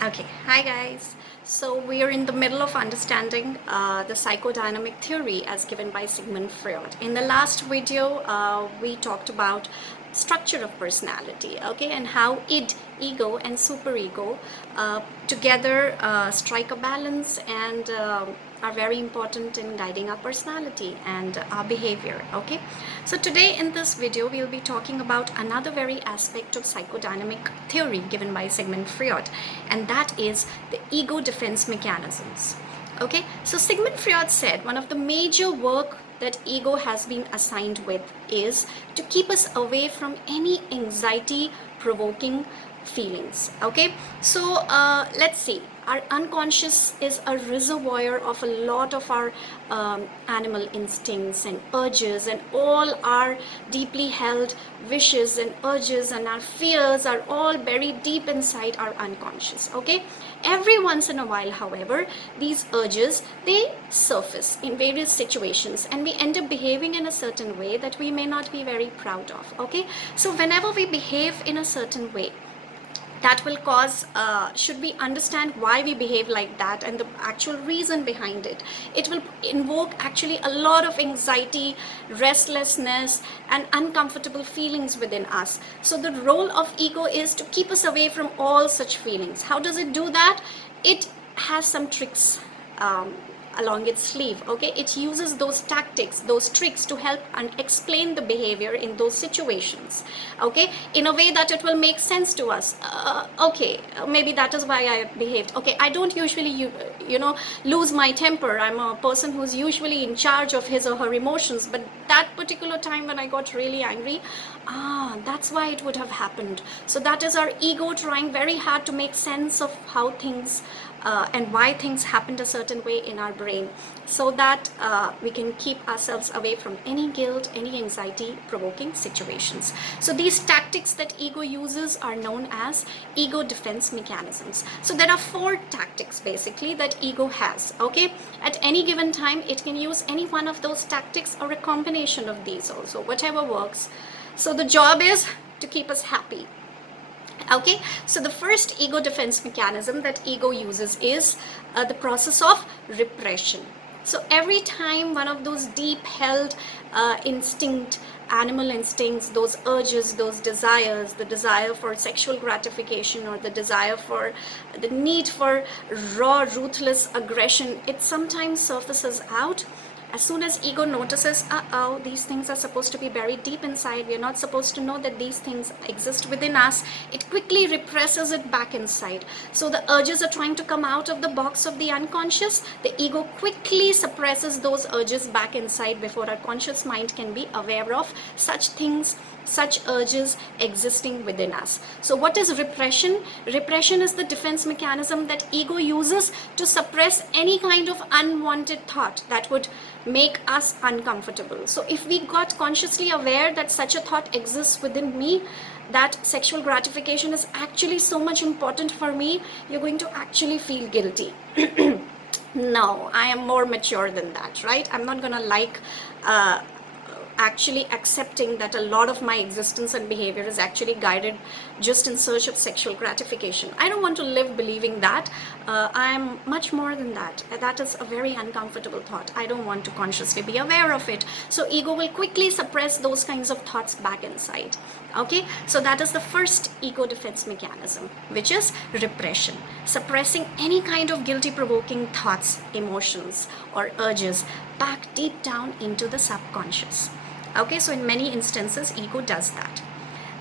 Okay, hi guys. So we are in the middle of understanding the psychodynamic theory as given by Sigmund Freud. In the last video, we talked about structure of personality, okay, and how ego, and superego together strike a balance and are very important in guiding our personality and our behavior, okay. So today in this video we'll be talking about another very aspect of psychodynamic theory given by Sigmund Freud, and that is the ego defense mechanisms. Okay, so Sigmund Freud said one of the major work that ego has been assigned with is to keep us away from any anxiety provoking feelings. Okay, so let's see, our unconscious is a reservoir of a lot of our animal instincts and urges, and all our deeply held wishes and urges and our fears are all buried deep inside our unconscious. Okay, every once in a while, however, these urges, they surface in various situations and we end up behaving in a certain way that we may not be very proud of. Okay, so whenever we behave in a certain way, that will cause, should we understand why we behave like that and the actual reason behind it, it will invoke actually a lot of anxiety, restlessness and uncomfortable feelings within us. So the role of ego is to keep us away from all such feelings. How does it do that? It has some tricks along its sleeve. Okay, it uses those tactics, those tricks to help and explain the behavior in those situations, okay, in a way that it will make sense to us. Okay, maybe that is why I behaved. Okay, I don't usually lose my temper. I'm a person who's usually in charge of his or her emotions, but that particular time when I got really angry, that's why it would have happened. So that is our ego trying very hard to make sense of how things and why things happened a certain way in our brain, so that we can keep ourselves away from any guilt, any anxiety provoking situations. So these tactics that ego uses are known as ego defense mechanisms. So there are 4 tactics basically that ego has. Okay, at any given time it can use any one of those tactics or a combination of these also, whatever works. So the job is to keep us happy. Okay, so the first ego defense mechanism that ego uses is the process of repression. So every time one of those deep held animal instincts, those urges, those desires, the desire for sexual gratification or the desire for the need for raw, ruthless aggression, it sometimes surfaces out. As soon as ego notices, these things are supposed to be buried deep inside, we are not supposed to know that these things exist within us, it quickly represses it back inside. So the urges are trying to come out of the box of the unconscious, the ego quickly suppresses those urges back inside before our conscious mind can be aware of such things, such urges existing within us. So what is repression? Repression is the defense mechanism that ego uses to suppress any kind of unwanted thought that would make us uncomfortable. So if we got consciously aware that such a thought exists within me, that sexual gratification is actually so much important for me, you're going to actually feel guilty. No, I am more mature than that, right? I'm not gonna actually accepting that a lot of my existence and behavior is actually guided just in search of sexual gratification. I don't want to live believing that. I'm much more than that. That is a very uncomfortable thought. I don't want to consciously be aware of it. So ego will quickly suppress those kinds of thoughts back inside. Okay, so that is the first ego defense mechanism, which is repression, suppressing any kind of guilty provoking thoughts, emotions or urges back deep down into the subconscious. Okay, so in many instances ego does that.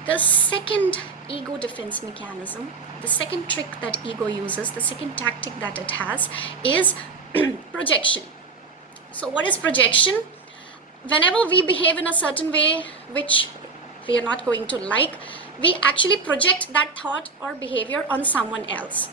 The second ego defense mechanism, the second trick that ego uses, the second tactic that it has is projection. So what is projection? Whenever we behave in a certain way which we are not going to like, we actually project that thought or behavior on someone else.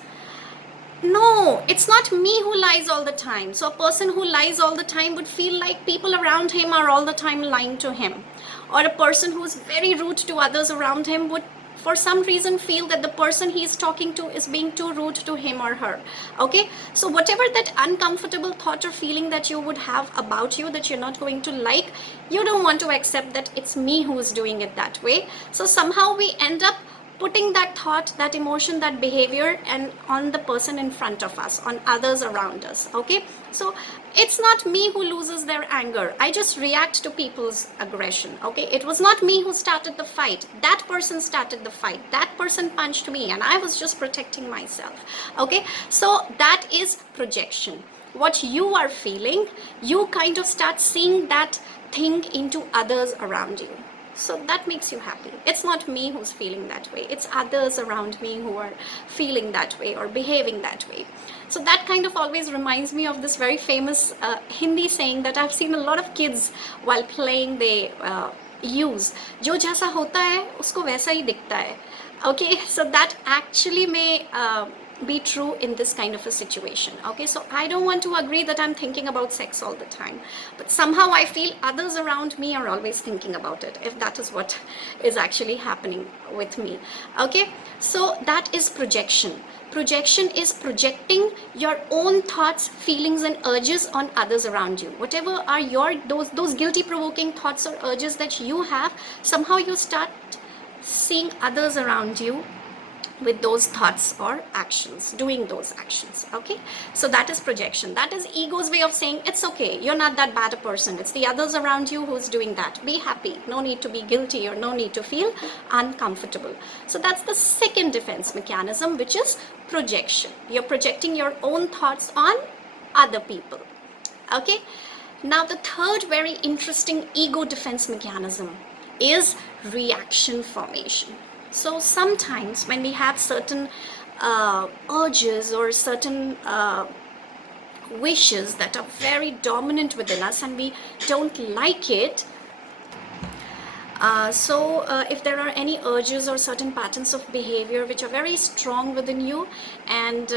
No, it's not me who lies all the time. So a person who lies all the time would feel like people around him are all the time lying to him. Or a person who's very rude to others around him would for some reason feel that the person he's talking to is being too rude to him or her. Okay, so whatever that uncomfortable thought or feeling that you would have about you that you're not going to like, you don't want to accept that it's me who is doing it that way. So somehow we end up putting that thought, that emotion, that behavior and on the person in front of us, on others around us. Okay, so it's not me who loses their anger. I just react to people's aggression. Okay, it was not me who started the fight. That person started the fight. That person punched me and I was just protecting myself. Okay, so that is projection. What you are feeling, you kind of start seeing that thing into others around you. So that makes you happy. It's not me who's feeling that way. It's others around me who are feeling that way or behaving that way. So that kind of always reminds me of this very famous Hindi saying that I've seen a lot of kids while playing, they use, जो जैसा होता है उसको वैसा ही दिखता है. Okay, so that actually may be true in this kind of a situation. Okay, so I don't want to agree that I'm thinking about sex all the time, but somehow I feel others around me are always thinking about it, if that is what is actually happening with me. Okay, so that is projection. Projection is projecting your own thoughts, feelings and urges on others around you. Whatever are your those guilty provoking thoughts or urges that you have, somehow you start seeing others around you with those thoughts or actions, doing those actions. Okay, so that is projection. That is ego's way of saying it's okay, you're not that bad a person, it's the others around you who's doing that. Be happy, no need to be guilty or no need to feel uncomfortable. So that's the second defense mechanism, which is projection. You're projecting your own thoughts on other people. Okay, now the third very interesting ego defense mechanism is reaction formation. So sometimes when we have certain urges or certain wishes that are very dominant within us and we don't like it, if there are any urges or certain patterns of behavior which are very strong within you, and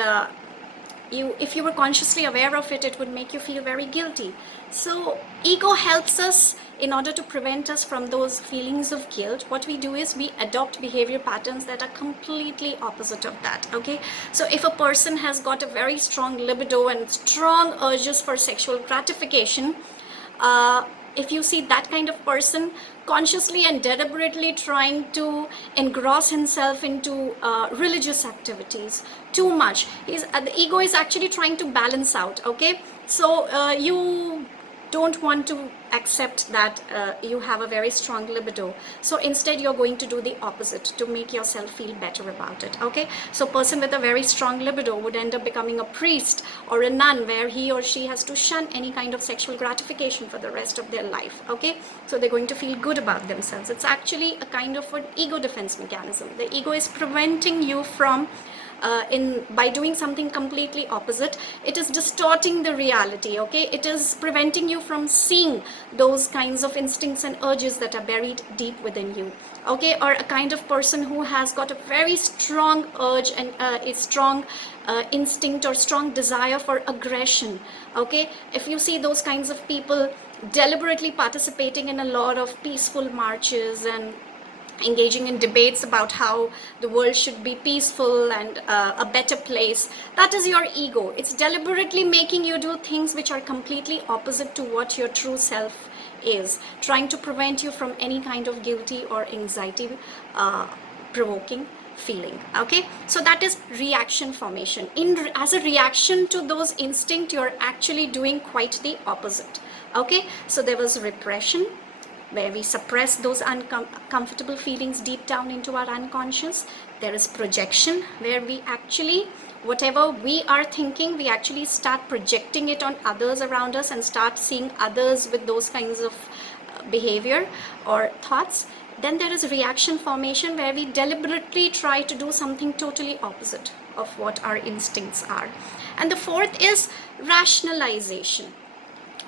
if you were consciously aware of it, it would make you feel very guilty. So ego helps us in order to prevent us from those feelings of guilt. What we do is we adopt behavior patterns that are completely opposite of that. Okay, so if a person has got a very strong libido and strong urges for sexual gratification, if you see that kind of person consciously and deliberately trying to engross himself into religious activities too much, the ego is actually trying to balance out. Okay, so you don't want to accept that you have a very strong libido, so instead you're going to do the opposite to make yourself feel better about it. Okay, so a person with a very strong libido would end up becoming a priest or a nun, where he or she has to shun any kind of sexual gratification for the rest of their life. Okay, so they're going to feel good about themselves. It's actually a kind of an ego defense mechanism. The ego is preventing you from by doing something completely opposite. It is distorting the reality. Okay, it is preventing you from seeing those kinds of instincts and urges that are buried deep within you. Okay, or a kind of person who has got a very strong urge and a strong instinct or strong desire for aggression. Okay, if you see those kinds of people deliberately participating in a lot of peaceful marches and engaging in debates about how the world should be peaceful and a better place, that is your ego. It's deliberately making you do things which are completely opposite to what your true self is, trying to prevent you from any kind of guilty or anxiety provoking feeling. Okay, so that is reaction formation. As a reaction to those instincts, you're actually doing quite the opposite. Okay, so there was repression, where we suppress those uncomfortable feelings deep down into our unconscious. There is projection, where we actually, whatever we are thinking, we actually start projecting it on others around us and start seeing others with those kinds of behavior or thoughts. Then there is reaction formation, where we deliberately try to do something totally opposite of what our instincts are. And the fourth is rationalization.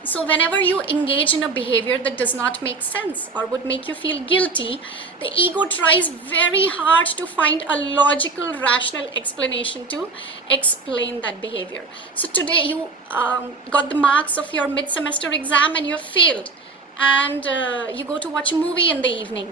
So whenever you engage in a behavior that does not make sense or would make you feel guilty, the ego tries very hard to find a logical, rational explanation to explain that behavior. So today you got the marks of your mid-semester exam and you failed, and you go to watch a movie in the evening.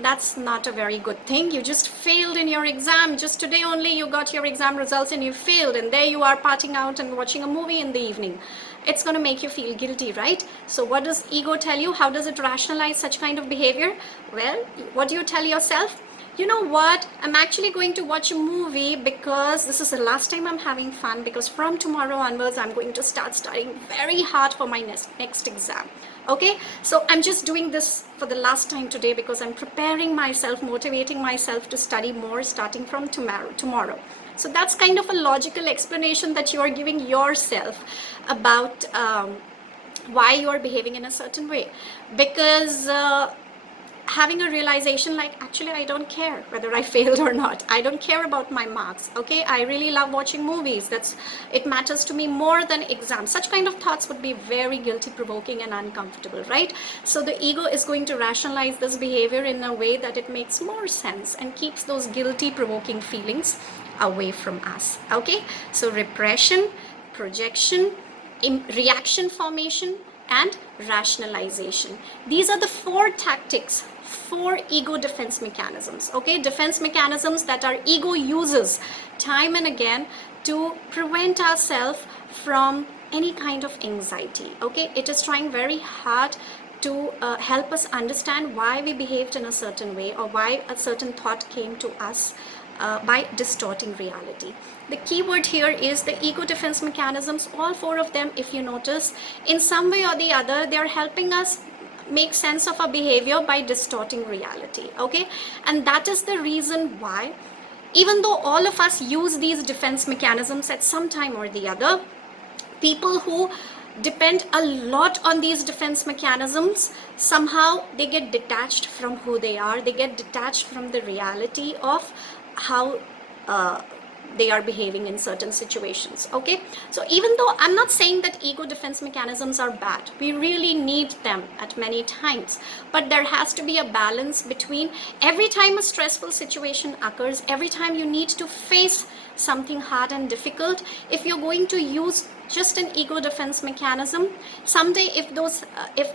That's not a very good thing. You just failed in your exam. Just today only you got your exam results and you failed, and there you are partying out and watching a movie in the evening. It's going to make you feel guilty, right? So what does ego tell you? How does it rationalize such kind of behavior? Well, what do you tell yourself? you know what, I'm actually going to watch a movie because this is the last time I'm having fun, because from tomorrow onwards I'm going to start studying very hard for my next exam. Okay, so I'm just doing this for the last time today because I'm preparing myself, motivating myself to study more starting from tomorrow. So that's kind of a logical explanation that you are giving yourself about why you are behaving in a certain way. Because having a realization like, actually I don't care whether I failed or not, I don't care about my marks. Okay, I really love watching movies, that's, it matters to me more than exams. Such kind of thoughts would be very guilty provoking and uncomfortable, right? So the ego is going to rationalize this behavior in a way that it makes more sense and keeps those guilty provoking feelings away from us. Okay, so repression, projection, reaction formation, and rationalization. These are the four tactics, four ego defense mechanisms. Okay, defense mechanisms that our ego uses time and again to prevent ourselves from any kind of anxiety. Okay, it is trying very hard to help us understand why we behaved in a certain way, or why a certain thought came to us by distorting reality. The key word here is the ego defense mechanisms. All four of them, if you notice, in some way or the other, they are helping us make sense of our behavior by distorting reality. Okay, and that is the reason why, even though all of us use these defense mechanisms at some time or the other, people who depend a lot on these defense mechanisms, somehow they get detached from who they are, they get detached from the reality of how they are behaving in certain situations. Okay, so even though I'm not saying that ego defense mechanisms are bad, we really need them at many times, but there has to be a balance between every time a stressful situation occurs, every time you need to face something hard and difficult, if you're going to use just an ego defense mechanism, someday if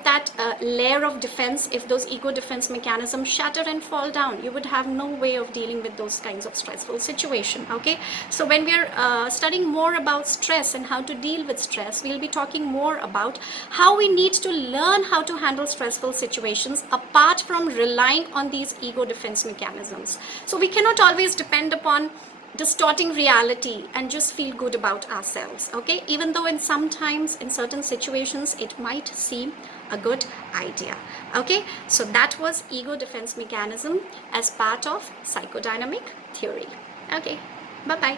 that layer of defense, if those ego defense mechanisms shatter and fall down, you would have no way of dealing with those kinds of stressful situation. Okay, so when we're studying more about stress and how to deal with stress, we'll be talking more about how we need to learn how to handle stressful situations apart from relying on these ego defense mechanisms. So we cannot always depend upon distorting reality and just feel good about ourselves. Okay, even though in sometimes in certain situations it might seem a good idea. Okay, so that was ego defense mechanism as part of psychodynamic theory. Okay, bye bye.